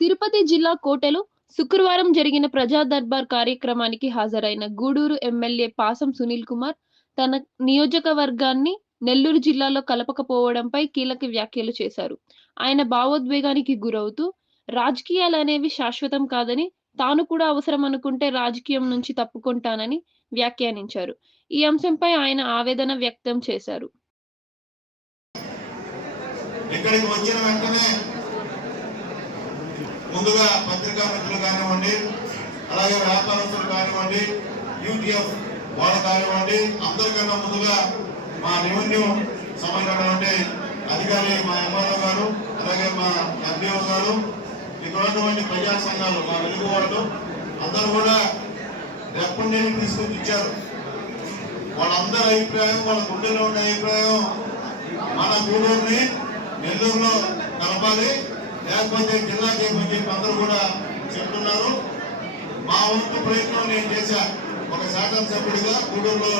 తిరుపతి జిల్లా కోటలో శుక్రవారం జరిగిన ప్రజా దర్బార్ కార్యక్రమానికి హాజరైన గూడూరు ఎమ్మెల్యే పాసం సునీల్ కుమార్ తన నియోజకవర్గాన్ని నెల్లూరు జిల్లాలో కలపకపోవడంపై కీలక వ్యాఖ్యలు చేశారు. ఆయన భావోద్వేగానికి గురవుతూ రాజకీయాలు అనేవి శాశ్వతం కాదని తాను కూడా అవసరం అనుకుంటే రాజకీయం నుంచి తప్పుకుంటానని వ్యాఖ్యానించారు. ఈ అంశంపై ఆయన ఆవేదన వ్యక్తం చేశారు. ఇక్కడికి వచ్చిన వెంటనే ముందుగా పత్రికా మిత్రులు కానివ్వండి అలాగే వ్యాపారస్తులు కానివ్వండి యూటీఎఫ్ వాళ్ళు కానివ్వండి అందరికన్నా ముందుగా మా రెవెన్యూ సంబంధించినటువంటి అధికారి మా ఎంఆర్ఓ గారు అలాగే మా ఎంపీఓ గారు ఇక్కడ ఉన్నటువంటి ప్రజా సంఘాలు మా వెలుగు వాళ్ళు అందరూ కూడా ఎప్పటి నుంచి తీసుకొచ్చి ఇచ్చారు వాళ్ళందరి అభిప్రాయం వాళ్ళ గుండెలో ఉండే అభిప్రాయం మన గూడూరుని నెల్లూరులో కలపాలి. లేకపోతే జిల్లా చేయమని చెప్పి అందరూ కూడా చెప్తున్నారు. మా వంతు ప్రయత్నం నేను చేశా. ఒక శాసనసభ్యుడిగా గూడూరులో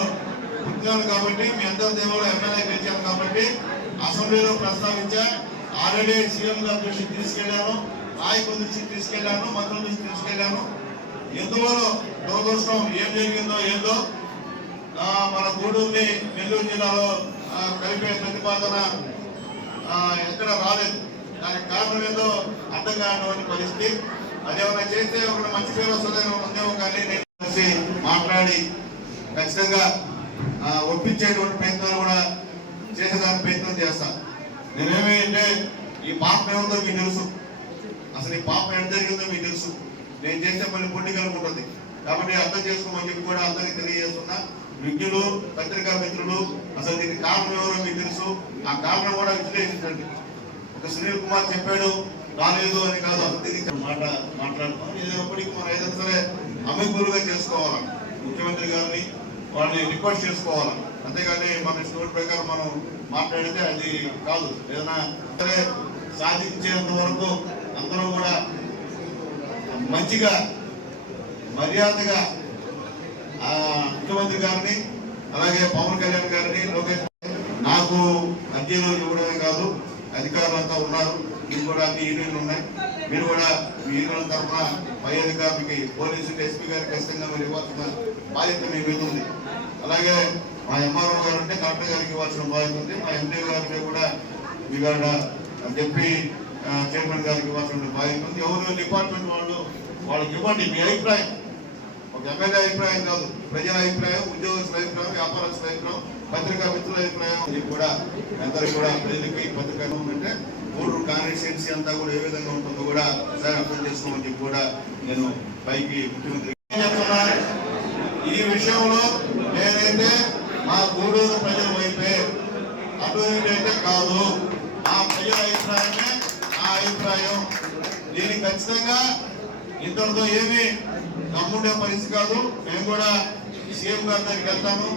పుట్టినాను కాబట్టి మీ అందరి దేవుడు ఎమ్మెల్యే గెలిచాను కాబట్టి అసెంబ్లీలో ప్రస్తావించా. ఆల్రెడీ సీఎం గారి దృష్టికి తీసుకెళ్ళాను నాయకుల దృష్టికి తీసుకెళ్ళాను మంత్రుల దృష్టికి తీసుకెళ్ళాను ఎందువల్ల దురదృష్టం? ఏం జరిగిందో ఏందో? మన గూడూరుని నెల్లూరు జిల్లాలో కలిపే ప్రతిపాదన ఎక్కడ రాలేదు. దానికి కారణం ఏందో అర్థం కానటువంటి పరిస్థితి. అదేమన్నా చేస్తే ఒక మంచి పేరు వస్తుందని ఉందేమో కానీ నేను కలిసి మాట్లాడి ఖచ్చితంగా ఒప్పించేటువంటి ప్రయత్నాలు కూడా చేసేదానికి ప్రయత్నం చేస్తా నేనేమి అంటే ఈ పాపం ఏముందో మీకు తెలుసు. అసలు ఈ పాపం ఎంత జరిగిందో మీకు తెలుసు. నేను చేస్తే మళ్ళీ పొండి కలుగుంటుంది కాబట్టి అర్థం చేసుకోమని చెప్పి కూడా అందరికీ తెలియజేస్తున్నా. విజ్ఞులు పత్రికా మిత్రులు అసలు దీనికి కారణం ఎవరో మీకు తెలుసు. ఆ కారణం కూడా విశ్లేషించండి. సునీల్ కుమార్ చెప్పాడు రాలేదు అని కాదు అతిథి మాట మాట్లాడుతాం. ఇది మనం ఏదైనా సరే అమిగులుగా చేసుకోవాలా. ముఖ్యమంత్రి గారిని వాళ్ళని రిక్వెస్ట్ చేసుకోవాలా. అంతేగాని మన స్టోర్ ప్రకారం మనం మాట్లాడితే అది కాదు. ఏదైనా సరే సాధించేంత వరకు అందరం కూడా మంచిగా మర్యాదగా ముఖ్యమంత్రి గారిని అలాగే పవన్ కళ్యాణ్ గారిని లోకేష్ నాకు అర్జీలు ఇవ్వడమే కాదు. అధికారులంతా ఉన్నారు. మీరు కూడా మీ యూనియన్లు ఉన్నాయి. మీరు కూడా మీ యూనియన్ తరఫున పై అధికారులకి పోలీసులు ఎస్పీ గారికి ఖచ్చితంగా మీరు ఇవ్వాల్సిన బాధ్యత మీ మీద ఉంది. అలాగే మా ఎంఆర్ఓ గారు ఉంటే కలెక్టర్ గారికి ఇవ్వాల్సిన బాధ్యత ఉంది. మా ఎంపీ గారికి కూడా మీ గారు చెప్పి చైర్మన్ గారికి ఇవ్వాల్సిన బాధ్యత ఉంది. ఎవరు డిపార్ట్మెంట్ వాళ్ళు వాళ్ళకి ఇవ్వండి. మీ అభిప్రాయం. ఒక ఎమ్మెల్యే అభిప్రాయం కాదు. ప్రజల అభిప్రాయం ఉద్యోగస్తుల అభిప్రాయం వ్యాపారస్తుల అభిప్రాయం. పత్రికా మిత్రుల అభిప్రాయం ఇది కూడా అందరూ కూడా ప్రజలకి పత్రికా అంటే మూడు కాన్స్టిట్యున్సీ అంతా కూడా ఏ విధంగా ఉంటుందో కూడా ఒకసారి అర్థం చేసుకోమని చెప్పి కూడా నేను పైకి ముఖ్యమంత్రి ఈ విషయంలో నేనైతే మా గూడూరు ప్రజల వైపే అటు అయితే కాదు ఆ ప్రజల అభిప్రాయమే ఆ అభిప్రాయం. దీనికి ఖచ్చితంగా ఇంతటితో ఏమి నమ్ముండే పరిస్థితి కాదు. మేము కూడా సీఎం గారి దగ్గరికి వెళ్తాను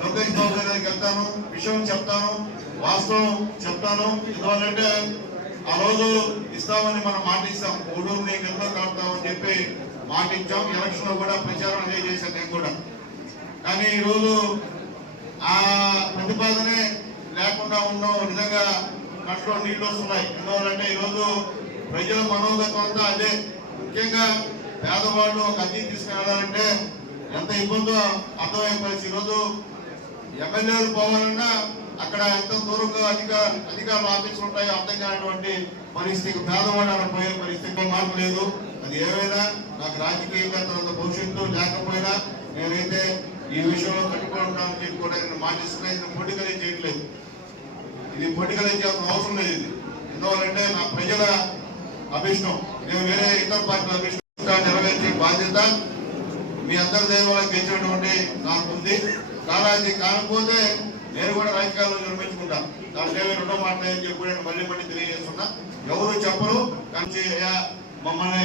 లోకేష్ బాబు గారి దగ్గరికి వెళ్తాను విషయం చెప్తాను వాస్తవం చెప్తాను. ఎందువల్లంటే ఆ రోజు ఇస్తామని మనం మాట ఇస్తాం. నీకు ఎంతో కడతామని చెప్పి మాట ఇచ్చాం. ఎలక్షన్లో కూడా ప్రచారం అదే చేశాను నేను కూడా. కానీ ఈరోజు ఆ ప్రతిపాదనే లేకుండా ఉండడం నిజంగా కట్లో నీళ్ళు వస్తున్నాయి. ఎందువల్లంటే ఈరోజు ప్రజల మనోగతం అంతా అదే. ముఖ్యంగా పేదవాళ్ళు ఒక అద్దె తీసుకెళ్ళాలంటే ఎంత ఇబ్బందో అర్థమయ్యే పరిస్థితి. ఈరోజు ఎమ్మెల్యేలు పోవాలన్నా అక్కడ ఎంత దూరంగా అధిక అధికారులు ఆఫీసులు ఉంటాయో అర్థం కానటువంటి పరిస్థితి పేదవాడు పోయే పరిస్థితి మార్పు లేదు. అది ఏమైనా నాకు రాజకీయంగా తర్వాత భవిష్యత్తు లేకపోయినా నేనైతే ఈ విషయంలో కట్టుకొని ఉంటానని చెప్పి కూడా నేను మాటిస్తున్నా. ఇది పొడికలే చేయట్లేదు. ఇది పొడికలే చేయాల్సిన అవసరం లేదు ఇది. ఎందువల్లంటే నా ప్రజల అభిష్టం నేను వేరే ఇతర పార్టీల అభిష్టం నెరవేర్చే బాధ్యత మీ అందరి దేవాలకు గెలిచినటువంటి నాకు ఉంది కాలానికి కాకపోతే నేను కూడా రాజకీయాల్లో నిర్మించుకుంటా. దాంట్లో రెండో మాట చెప్పి నేను మళ్ళీ మళ్ళీ తెలియజేస్తున్నా. ఎవరు చెప్పరు కానీ మమ్మల్ని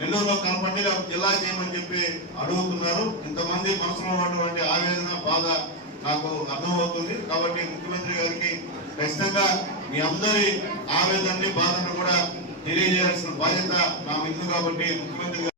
నెల్లూరులో కనపండి జిల్లా చేయమని చెప్పి అడుగుతున్నారు. ఇంతమంది మనసులో ఉన్నటువంటి ఆవేదన బాధ నాకు అర్థమవుతుంది. కాబట్టి ముఖ్యమంత్రి గారికి ఖచ్చితంగా మీ అందరి ఆవేదనని బాధను కూడా తెలియజేయాల్సిన బాధ్యత నా మీద కాబట్టి ముఖ్యమంత్రి గారు